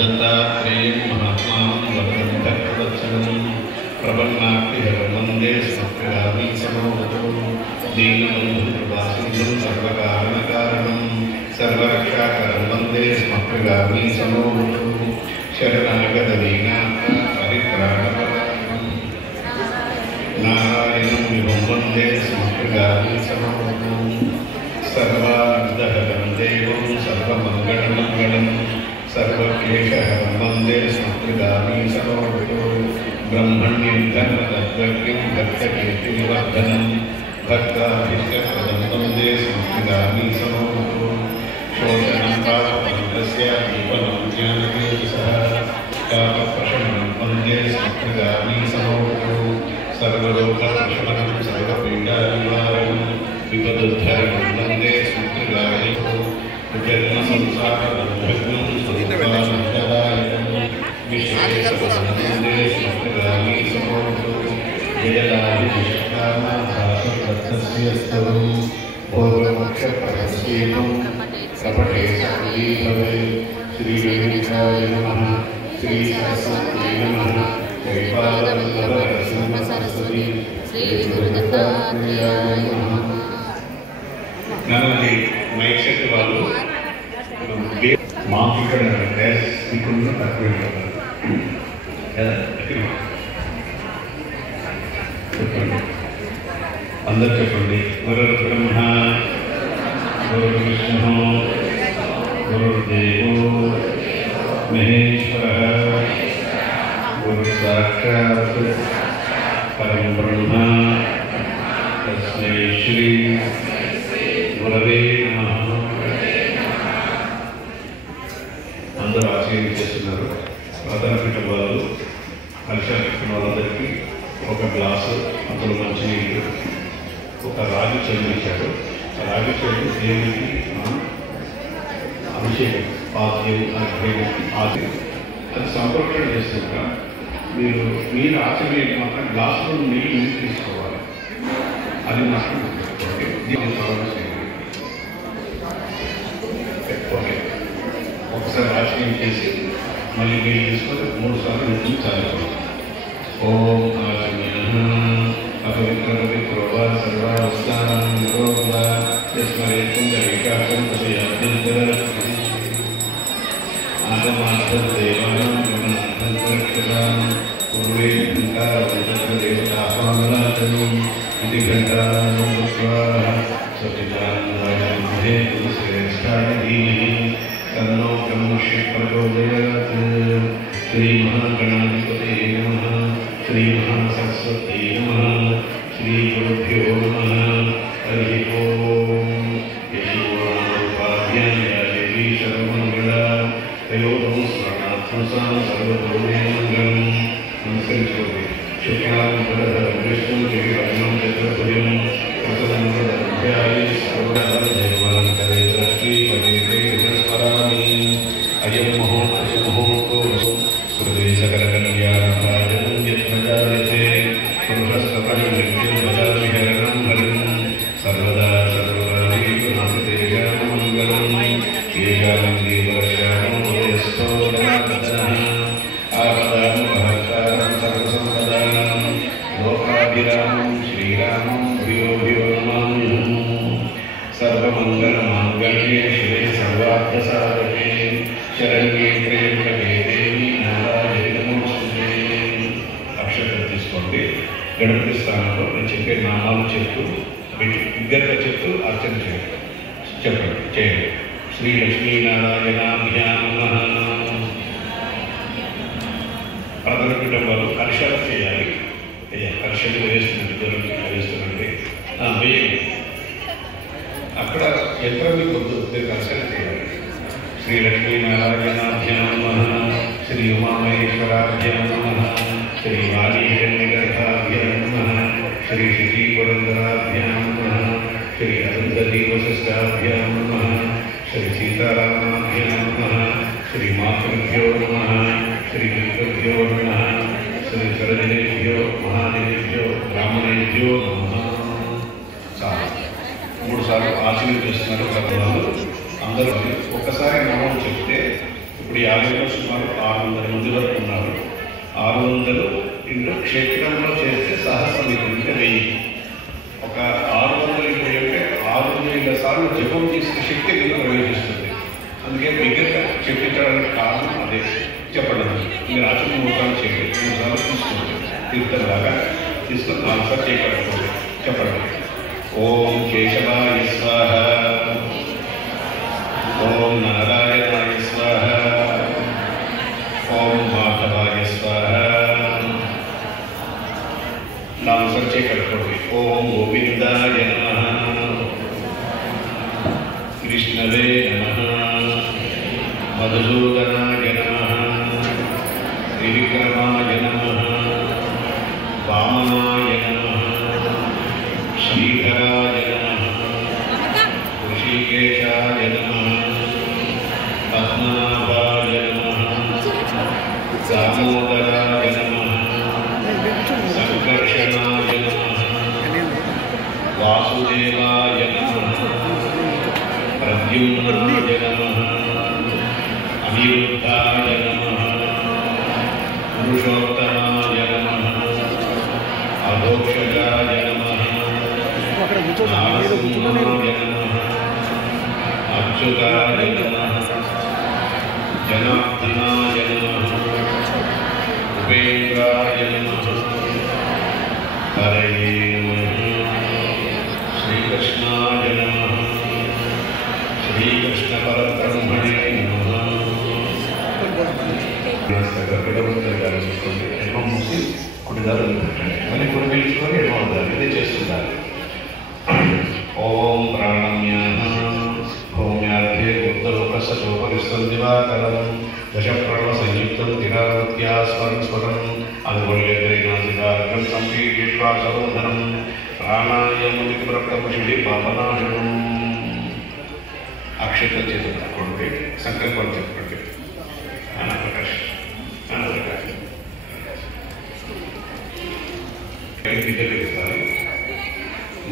दत्तात्रेयं महात्मानं वरदं भक्तवत्सलं प्रपन्नार्तिहरं वन्दे स्मत्कृगामी समोहतो दीनबन्धुप्रवासिनं सर्वकारणकारणं सर्वरक्षाकरं वन्दे स्मत्कृगामी समोहतो शरणागतदीनाथ परित्राणपरायणं नारायणं विभुं वन्दे स्मत्कृगामी समोहतो सर्वार्धहरं देवं सर्वमङ्गलमङ्गलं सर्वक्लेशहरं वन्दे स्मत्कृगामी समोहतो ब्रह्मण्यं धर्मतत्त्वज्ञं भक्तकीर्तिविवर्धनं भक्ताभीष्टप्रदं वन्दे स्मत्कृगामी समोहतो शोषणं पापपङ्कस्य दीपनं ज्ञानतेजसः कामप्रशमनं वन्दे स्मत्कृगामी समोहतो सर्वलोकप्रशमनं सर्वपीडानिवारणं विपदुद्धरणं वन्दे स्मत्कृगामीतो जन्मसंसारबन्धनं सर्वकालदायकं विशेषपदं वन्दे स्मत्कृगामी समोहतो जयलाभिषेकामाधातस्य स्तवं भोगमोक्षप्रदस्येकं कपटे सकुलीभवे श्रीगणेशाय नमः श्रीसरस्वत्यै नमः श्रीपादवल्लभनरसिंहसरस्वती श्रीगुरुदत्तात्रेयाय नमः. నన్నది మైక్ సెట్ వాళ్ళు మాకు ఇక్కడ గ్యాస్ ఇప్పుడు తక్కువ చెప్పండి అందరు చెప్పండి. గురుర్ బ్రహ్మ గురుర్ విష్ణు గురుర్దేవో మహేశ్వర గురు సాక్షాత్ పరం బ్రహ్మ తస్మై శ్రీ గురవే నమః. అందరూ ఆచరణ చేస్తున్నారు. ప్రధానపీఠ వాళ్ళు కలిసి వాళ్ళందరికీ ఒక గ్లాసు అందులో మంచినీళ్ళు ఒక రాగి చెంబు ఇచ్చారు. ఆ రాగి చెంబు దేవుడికి అభిషేకం పాద్యం ఆది అది సంరక్షణ చేస్తున్నాక మీరు ఆచరణ మాత్రం గ్లాసులో నీళ్ళు తీసుకోవాలి. అది మాత్రం ఓకే. ఒకసారి ఆచరణ చేసి మళ్ళీ నీళ్ళు తీసుకొని 3 సార్లు నీళ్ళు చదువుకోవాలి. ఓం అపవిత్రపవిత్రోవా సర్వావస్థానం నిరోధా యస్మరేత్తం జైకాకం తదయాభ్యంతర ఆగమార్థదేవానాం గమనార్థంతరక్షతాం పూర్వే ఘంటాదేవతాపామలాచనం ఇది ఘంటానాం దృష్ట్వా సచిదానందాయ శ్రేష్ఠాయ ధీమహి తన్నో బ్రహ్మర్షి ప్రచోదయాత్. శ్రీమహాగణాధిపతే నమః శ్రీమహాసరస్వతీ నమః శ్రీగురుభ్యో నమః. హరి ఓం. యశోవానుపాధ్యాయ దేవీ సర్వమంగళా తయోః స్మరణార్థం సర్వభూమే మంగళం. నమస్కరించుకోండి. శుక్లాంబరధరం విష్ణుం దివ్యవర్ణం చతుర్భుజం ప్రసన్నవదనాభ్యాయ సర్వదేవాలంకరే శ్రీపదే స్మరామి. అయం ముహూర్తో హృదయ సకల కళ్యాణాయనం యత్నజాయతే పురుషస్తపరం నిత్యం భజామి హరణం హరిం సర్వదా సర్వదేవమంగళం. ఏకాలం దేవశ్యామం వయస్తో జనార్దనః ఆపదామపహర్తారం సర్వసంపదానాం లోకాభిరామం శ్రీరామం భూయో భూయో నమామ్యహం. సర్వమంగళమాంగళ్యే శివే సర్వార్థసాధకే శరణ్యే త్ర్యంబకే దేవి నారాయణి నమోస్తుతే. అక్షరం తీసుకోండి. గణపతి స్థానంలో నేను చెప్పే నామాలు చెప్తూ విగ్గరగా చెప్తూ అర్చన చేయండి. చెప్పండి, చేయండి. శ్రీ లక్ష్మీనారాయణాభ్యాం నమః. ప్రధానపీఠం వాళ్ళు కలశాలు చేయాలి. కలశాలు వేస్తున్నట్టు జరుగుతుంది వేస్తున్నట్టు వేయండి. అక్కడ యంత్రం మీకు వద్దు, మీరు కలశాలు చేయాలి. శ్రీ లక్ష్మీనారాయణాభ్యాం నమః శ్రీ ఉమామహేశ్వరాభ్యాం నమః శ్రీ వాణీహిరణ్యగర్భాభ్యాం నమః శ్రీ శ్రీపురందరాభ్యాం నమః శ్రీ అరుంధతీవశిష్టాభ్యాం నమః శ్రీ సీతారామాభ్యాం నమః శ్రీ మాతృభ్యో నమః శ్రీ విష్ణుభ్యో నమః శ్రీ సరజనేభ్యో మహాదేవేభ్యో బ్రాహ్మణేభ్యో నమః. చాలా 3 సార్లు ఆచరణ చేస్తున్నారు. అందరూ ఒక్కసారి నామం చెప్తే ఇప్పుడు 50లో సుమారు 600 మంది వరకు ఉన్నారు. 600 ఇంట్లో క్షేత్రంలో చేస్తే సహస్రమితి అంటే 1000. ఒక 600 ఇంట్లో అంటే 6,000 సార్లు జపం చేసిన శక్తి మీకు ప్రవేశిస్తుంది. అందుకే బిగ్గరగా చెప్పించడానికి కారణం అదే చెప్పడం. మీరు ఆచరణ మూతాలు చేయండి, 3 సార్లు తీసుకోండి, తీర్థంలాగా తీసుకొని 4 సార్లు చేయబడుతుంది చెప్పండి. ఓం కేశవాయ స్వాహ, ఓం నారాయణాయ స్వాహ, ఓం మాధవాయ స్వాహ. 4 సార్లు చేయబడుతుంది. ఓం గోవిందాయ నమః, కృష్ణవే నమః, మధుసూదనాయ నమః, త్రివిక్రమాయ నమః, వామనాయ నమః, శ్రీధరాయ నమః, ఋషికేశాయ నమః, పద్మనాభాయ నమః, దామోదరాయ నమః, సంకర్షణాయ నమః, వాసుదేవాయ నమః, ప్రద్యుమ్నాయ నమః, అనిరుద్ధాయ నమః, పురుషోత్తమాయ నమః, అఘోషజాయ నమః, నారసింహాయ నమః, అచ్యుతాయ నమః, జనార్దనాయ నమః, ఉపేంద్రాయ నమః, హరయే నమః, శ్రీకృష్ణాయ నమః, శ్రీకృష్ణ పరబ్రహ్మణే నమః. ఎడమ మూసి కుడిదారు పెట్టండి, మళ్ళీ కుడి పీల్చుకొని ఎడమవుతారు. ఇదే చేస్తున్నారు. ఓం ప్రాణమ్యాః భౌమ్యార్థే ఉత్తలోకసోపరిష్టం దివాకరం దశప్రణవ సంయుక్తం తిరావత్యా స్మరం స్మరం అనుగొల్యగ్రైనాసికార్గం సంపీడిశ్వాసరోధనం ప్రాణాయామునికి ప్రప్తపుషుడి పాపనాశనం. అక్షతం చేతుకోండి, సంకల్పం చెప్పండి. ప్రకాష్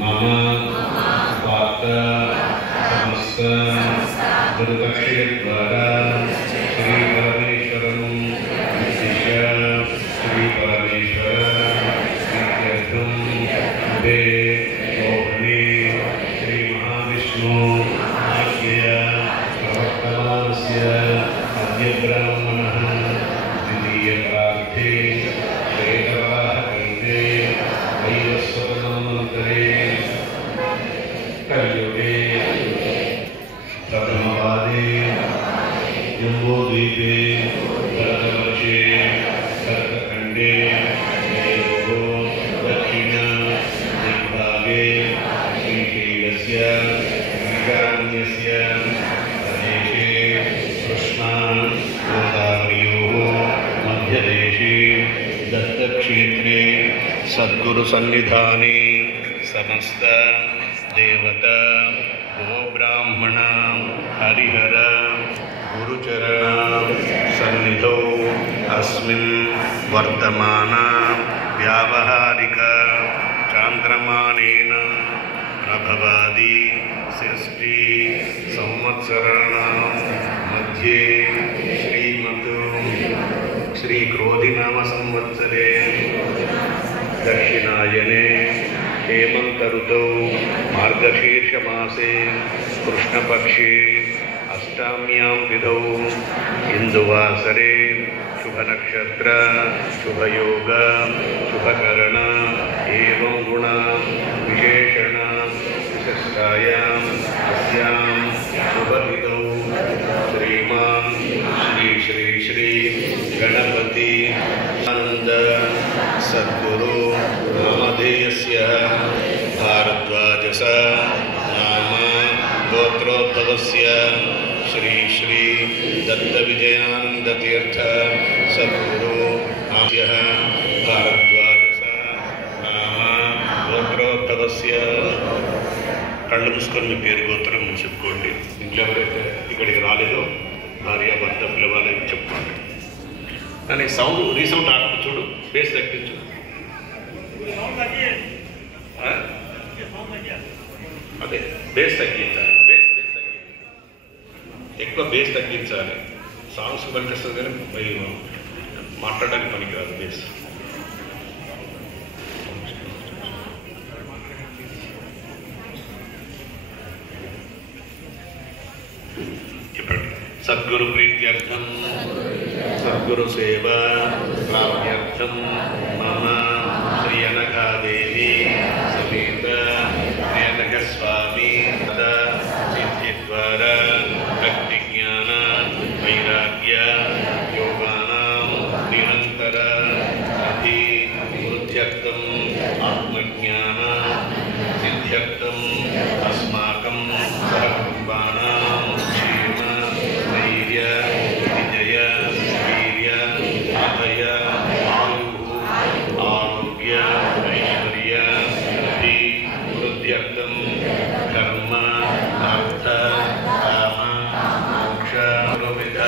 మమ వార్త సమస్త దుర్దక్షిణ ద్వారా శ్రీ పరమేశ్వరం శిష్య శ్రీ పరమేశ్వర ఇత్యర్థం ఉదే మోహనే శ్రీ మహావిష్ణు ఆజ్ఞయ ప్రవర్తమానస్య అద్య బ్రాహ్మణః ద్వితీయ ప్రార్థే శ్వేతవాహకంతే వైవస్వతమంతరే కలియుగే ప్రథమవాదే జంబోద్వీపే భరతవర్షే భరతఖండే దేవో దక్షిణ దిగ్భాగే శ్రీశైలస్య ఈశాన్యస్య ప్రదేశే కృష్ణా గోదావర్యోः మధ్యదేశే దత్తక్షేత్రే సద్గురు సన్నిధానే సమస్త దేవత గోబ్రాహ్మణ హరిహర గురుచరణ సన్నిధౌ అస్మిన్ వర్తమాన వ్యావహారిక చాంద్రమానేన ప్రభవాది షష్ఠి సంవత్సరాణాం మధ్యే శ్రీమత్ శ్రీక్రోధినామ సంవత్సరే దక్షిణాయనే हेमंत ऋतौ मार्गशीर्षमासे कृष्णपक्षे अष्टाम्यां तिथौ इंदुवासरे शुभनक्षत्र शुभयोग शुभकरण एवं गुण विशेषण विशिष्टायां अस्यां शुभतिथौ श्रीमान् श्री श्री श्री गणपति आनंद सद्गुरु नामधेयस्य भारद्वाजस नाम गोत्रोद्भवस्य श्री श्री दत्त विजयानंद तीर्थ सद्गुरु नामस्य भारद्वाजस नाम गोत्रोद्भवस्य. కళ్ళు మూసుకొని మీ పేరు గోత్రం చెప్పుకోండి. ఇంట్లో ఎవరైతే ఇక్కడికి రాలేదో భార్య భర్త పిలవాలని చెప్పుకోండి. కానీ సౌండ్ రీసౌండ్ ఆకు చూడు, బేస్ తగ్గించు. అదే బేస్ తగ్గించాలి, ఎక్కువ బేస్ తగ్గించాలి. సాంగ్స్ పనిచేస్తుంది కానీ మాట్లాడడానికి పనికిరాదు బేస్. చెప్పండి. సద్గురు ప్రీత్యర్థం సద్గురు సేవ ప్రాప్త్యర్థం మమ శ్రీ అనఘాదేవి సమేత మేనక స్వామి సిద్ధిద్వార భక్తి జ్ఞాన వైరాగ్య యోగానాం నిరంతర అధి వృద్ధ్యర్థం ఆత్మజ్ఞాన సిద్ధ్యర్థం అస్మాకం సహకుటుంబానాం క్షేమ ధైర్య విజయ వీర్య అభయ ఆయు ఆరోగ్య ఐశ్వర్య సిద్ధి వృద్ధ్యర్థం కర్మ అర్థ కామ మోక్ష వివిధ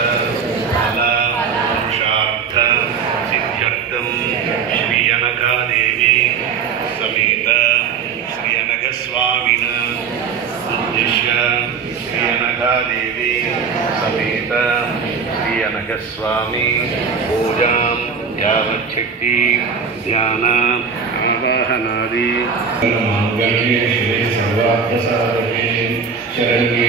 ఫల పురుషార్థ సిద్ధ్యర్థం శ్రీ అనఘాదేవి సమేత శ్రీ అనఘస్వామిన ఉద్దేశ్య శ్రీ అనఘాదేవి సమేత శ్రీ అనఘస్వామి పూజాం యావచ్చక్తి ధ్యాన ఆవాహనాది సర్వార్థ సాధకే శరణ్యే